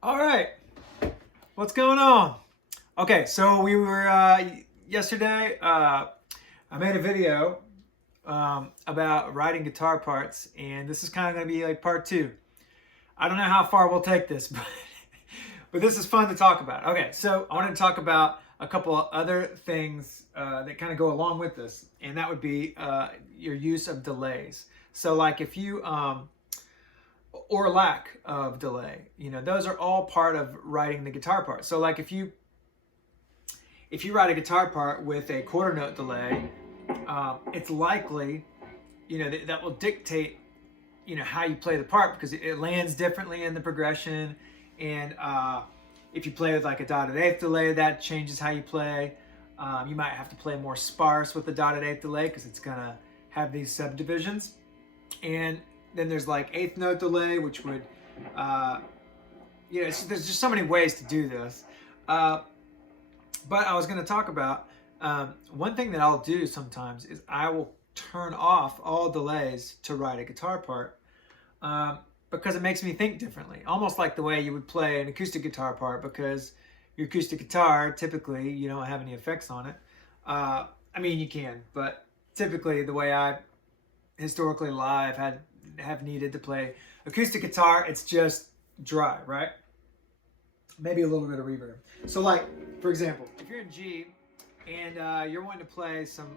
All right, what's going on? Okay, so we were yesterday. I made a video about writing guitar parts, and this is kind of going to be like part two. I don't know how far we'll take this, but this is fun to talk about. Okay, so I wanted to talk about a couple of other things that kind of go along with this, and that would be your use of delays. So, like if you or lack of delay. Those are all part of writing the guitar part. So like if you write a guitar part with a quarter note delay, it's likely, that will dictate, how you play the part because it lands differently in the progression. And if you play with like a dotted eighth delay, that changes how you play. You might have to play more sparse with the dotted eighth delay because it's gonna have these subdivisions. And then there's like eighth note delay, which would, there's just so many ways to do this. But I was going to talk about one thing that I'll do sometimes is I will turn off all delays to write a guitar part because it makes me think differently, almost like the way you would play an acoustic guitar part, because your acoustic guitar, typically, you don't have any effects on it. I mean, you can, but typically the way I historically live have needed to play acoustic guitar, it's just dry, right? Maybe a little bit of reverb. So like, for example, if you're in G and you're wanting to play some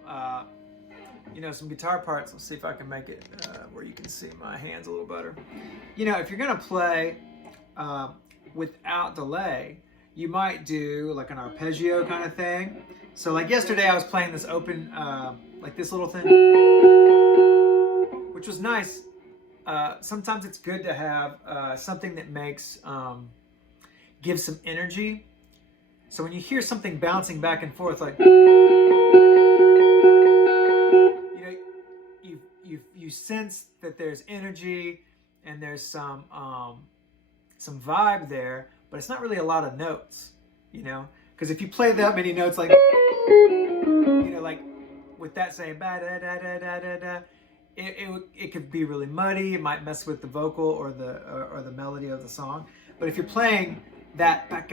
some guitar parts, let's see if I can make it where you can see my hands a little better. If you're gonna play without delay, you might do like an arpeggio kind of thing. So like yesterday I was playing this open, like this little thing, which was nice. Sometimes it's good to have something that gives some energy. So when you hear something bouncing back and forth, like you sense that there's energy and there's some vibe there, but it's not really a lot of notes, because if you play that many notes, like like with that saying ba da da da da da da, it could be really muddy. It might mess with the vocal or the melody of the song. But if you're playing that like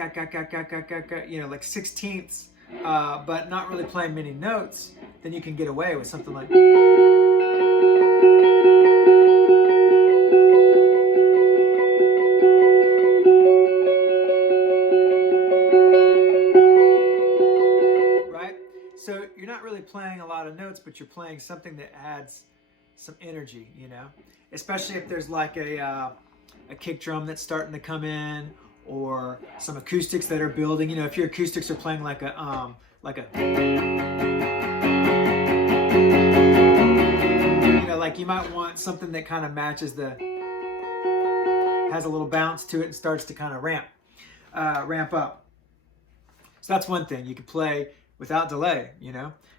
sixteenths, but not really playing many notes, then you can get away with something like. Right? So you're not really playing a lot of notes, but you're playing something that adds some energy, especially if there's like a kick drum that's starting to come in, or some acoustics that are building. If your acoustics are playing like a like you might want something that kind of matches has a little bounce to it and starts to kind of ramp up. So that's one thing you could play without delay.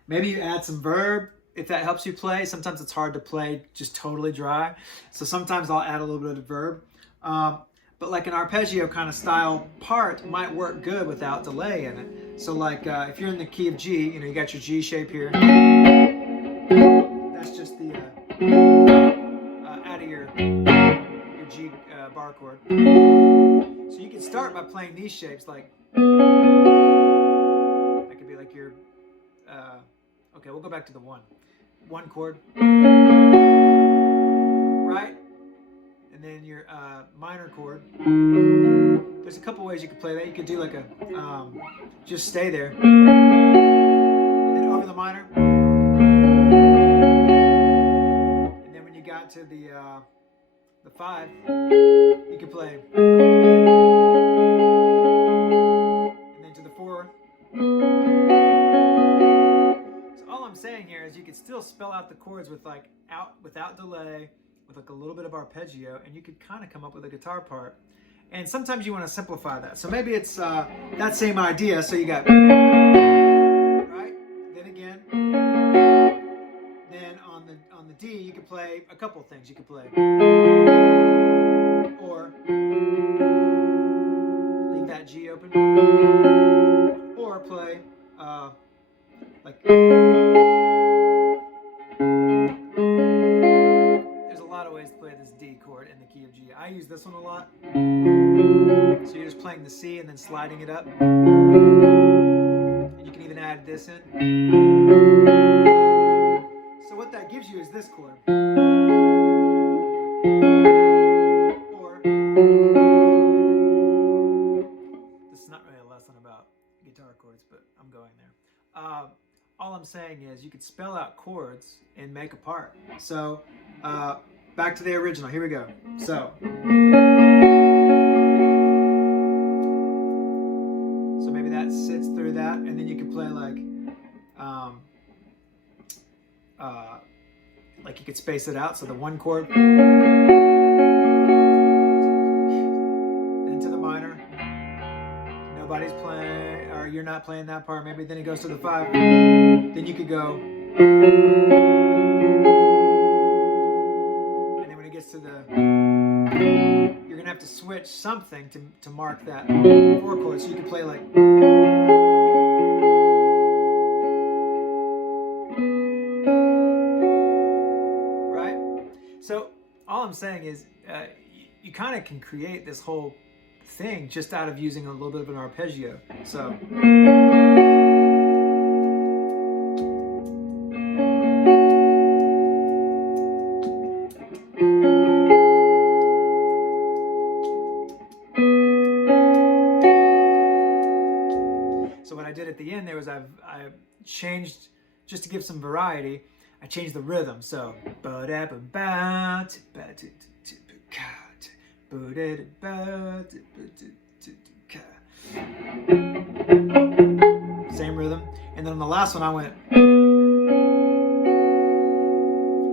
Maybe you add some verb if that helps you play. Sometimes it's hard to play just totally dry, so sometimes I'll add a little bit of verb. But like an arpeggio kind of style part might work good without delay in it. So like if you're in the key of G, you got your G shape here. That's just the out of your G bar chord. So you can start by playing these shapes, like that could be like your okay, we'll go back to the one chord, right? And then your minor chord. There's a couple ways you could play that. You could do like a just stay there, and then over the minor, and then when you got to the 5, you could play, and then to the 4. So all I'm saying here is you could still spell out the chords without delay, with like a little bit of arpeggio, and you could kind of come up with a guitar part. And sometimes you want to simplify that. So maybe it's that same idea. So you got, right? Then again, then on the D, you could play a couple things. You could play, or leave that G open, or play like. There's a lot of ways to play this D chord in the key of G. I use this one a lot. So you're just playing the C and then sliding it up. And you can even add this in. So what that gives you is this chord. Or, this is not really a lesson about guitar chords, but I'm going there. All I'm saying is you could spell out chords and make a part. So back to the original. Here we go. So maybe that sits through that, and then you can play like you could space it out. So the one chord into the minor. Nobody's playing, or you're not playing that part. Maybe then it goes to the 5. Then you could go, and then when it gets to the, you're gonna have to switch something to mark that 4 chord. So you can play like, right? So all I'm saying is you kind of can create this whole thing just out of using a little bit of an arpeggio. So what I did at the end there was I changed, just to give some variety, I changed the rhythm. So same rhythm. And then on the last one I went,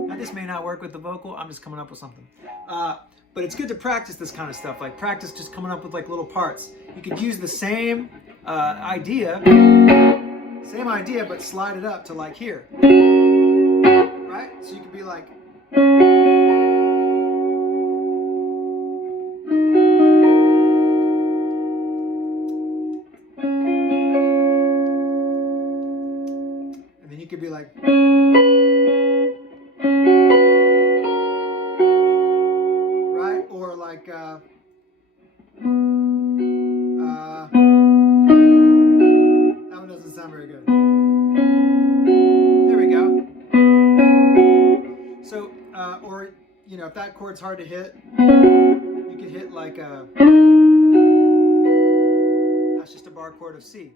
now this may not work with the vocal, I'm just coming up with something. But it's good to practice this kind of stuff, like practice just coming up with like little parts. You could use the same idea, but slide it up to like here, right? So you could be like, and then you could be like, right? Or like, that one doesn't sound very good. There we go. So, or, you know, if that chord's hard to hit, you could hit like a, that's just a bar chord of C.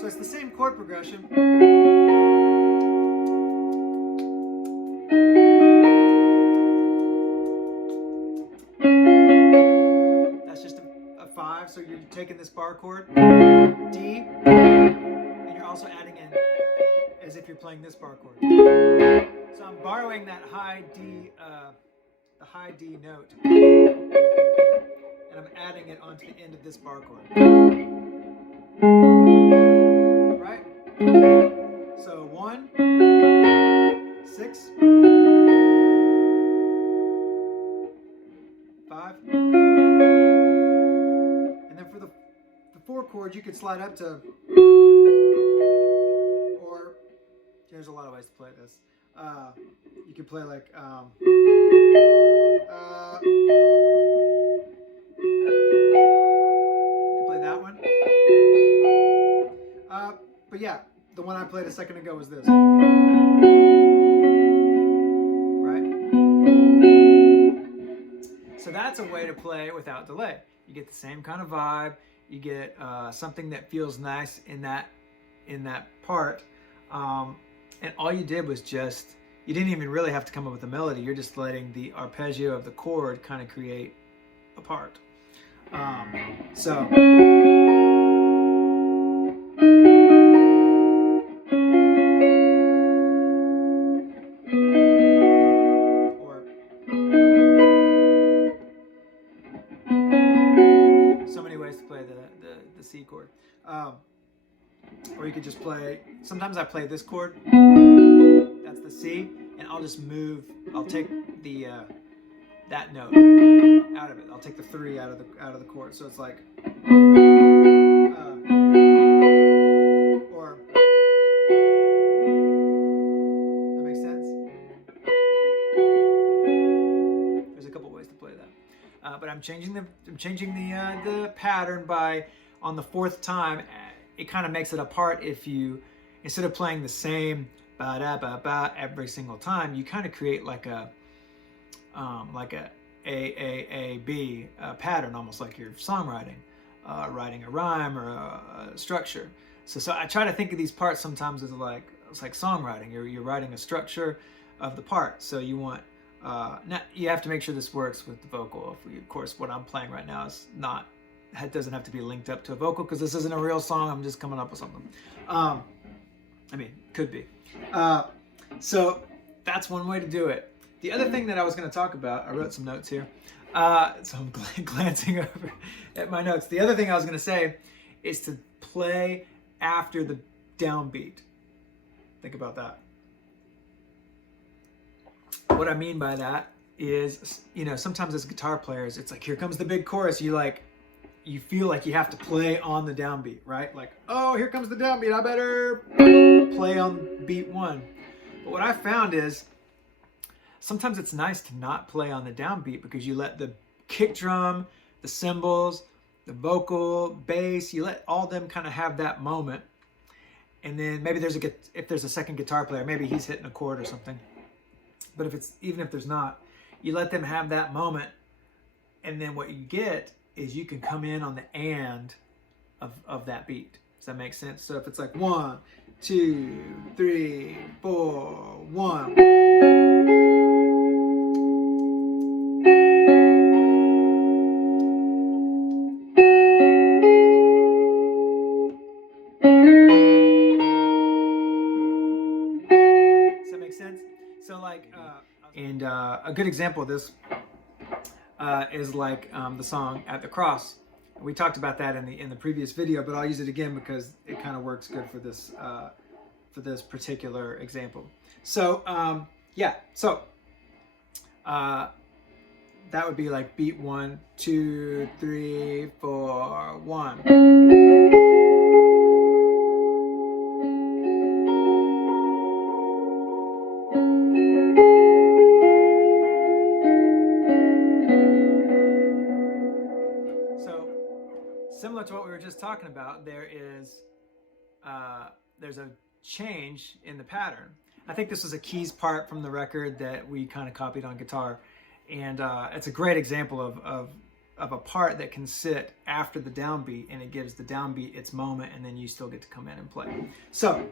So it's the same chord progression. That's just a 5, so you're taking this bar chord, D, and you're also adding in as if you're playing this bar chord. So I'm borrowing that high D, the high D note, and I'm adding it onto the end of this bar chord. Right? So 1, 6, 5, and then for the 4 chord, you could slide up to, or there's a lot of ways to play this. You could play like, you could play that one. But yeah, the one I played a second ago was this. Right? So that's a way to play without delay. You get the same kind of vibe. You get something that feels nice in that part. And all you did was just, you didn't even really have to come up with a melody. You're just letting the arpeggio of the chord kind of create a part. So. Or. So many ways to play the C chord. Or you could just play, sometimes I play this chord, that's the C, and I'll just move, I'll take the that note out of it. I'll take the 3 out of the chord. So it's like, or, that makes sense? There's a couple ways to play that. But I'm changing the pattern by on the fourth time. It kind of makes it a part if you, instead of playing the same ba da ba ba every single time, you kind of create like a B pattern, almost like you're songwriting, writing a rhyme or a structure. So I try to think of these parts sometimes as like, it's like songwriting. You're writing a structure of the part. So you want, now you have to make sure this works with the vocal. Of course, what I'm playing right now is not, it doesn't have to be linked up to a vocal because this isn't a real song. I'm just coming up with something. I mean, could be. So that's one way to do it. The other thing that I was going to talk about, I wrote some notes here. So I'm glancing over at my notes. The other thing I was going to say is to play after the downbeat. Think about that. What I mean by that is, you know, sometimes as guitar players, it's like, here comes the big chorus. You feel like you have to play on the downbeat, right? Like, oh, here comes the downbeat. I better play on beat one. But what I found is sometimes it's nice to not play on the downbeat because you let the kick drum, the cymbals, the vocal, bass, you let all them kind of have that moment. And then maybe if there's a second guitar player, maybe he's hitting a chord or something. But even if there's not, you let them have that moment. And then what you get is you can come in on the and of that beat. Does that make sense? So if it's like 1, 2, 3, 4, 1. Does that make sense? So like, a good example of this is like the song "At the Cross." We talked about that in the previous video, but I'll use it again because it kind of works good for this particular example. So yeah, so that would be like beat 1, 2, 3, 4, 1. Similar to what we were just talking about, there's a change in the pattern. I think this was a keys part from the record that we kind of copied on guitar, and it's a great example of a part that can sit after the downbeat, and it gives the downbeat its moment, and then you still get to come in and play. So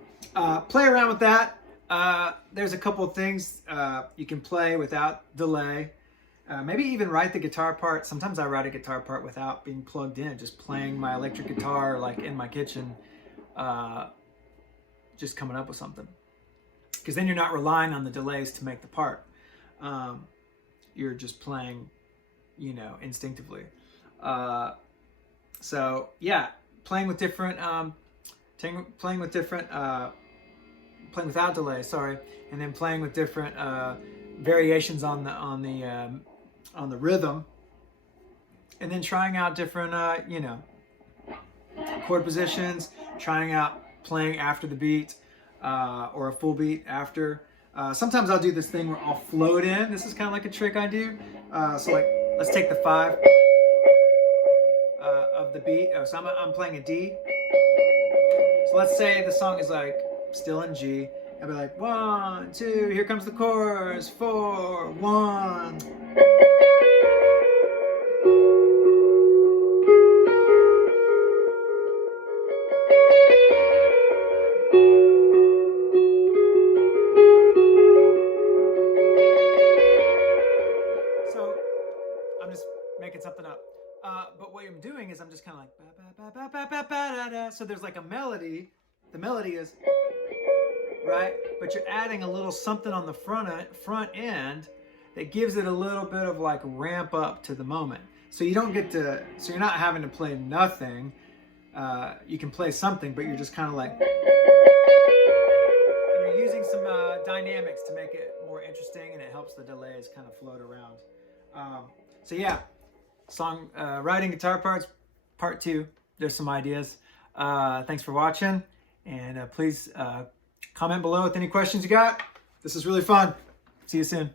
play around with that. There's a couple of things you can play without delay. Maybe even write the guitar part. Sometimes I write a guitar part without being plugged in, just playing my electric guitar like in my kitchen, just coming up with something. Because then you're not relying on the delays to make the part. You're just playing, you know, instinctively. So yeah, playing without delay, sorry, and then playing with different variations on the rhythm, and then trying out different you know, chord positions, trying out playing after the beat or a full beat after. Sometimes I'll do this thing where I'll float in. This is kind of like a trick I do. So like, let's take the 5 of the beat. So I'm playing a D. So let's say the song is like still in G. I'll be like 1, 2, here comes the chorus, 4, 1. So I'm just making something up. But what I'm doing is I'm just kind of like ba, ba, ba, ba, ba, ba, da, da. So there's like a melody. The melody is right, but you're adding a little something on the front end that gives it a little bit of like ramp up to the moment. So you don't get to, so you're not having to play nothing. You can play something, but you're just kind of like, and you're using some dynamics to make it more interesting, and it helps the delays kind of float around. So yeah, song writing guitar parts, part 2. There's some ideas. Thanks for watching, and please comment below with any questions you got. This is really fun. See you soon.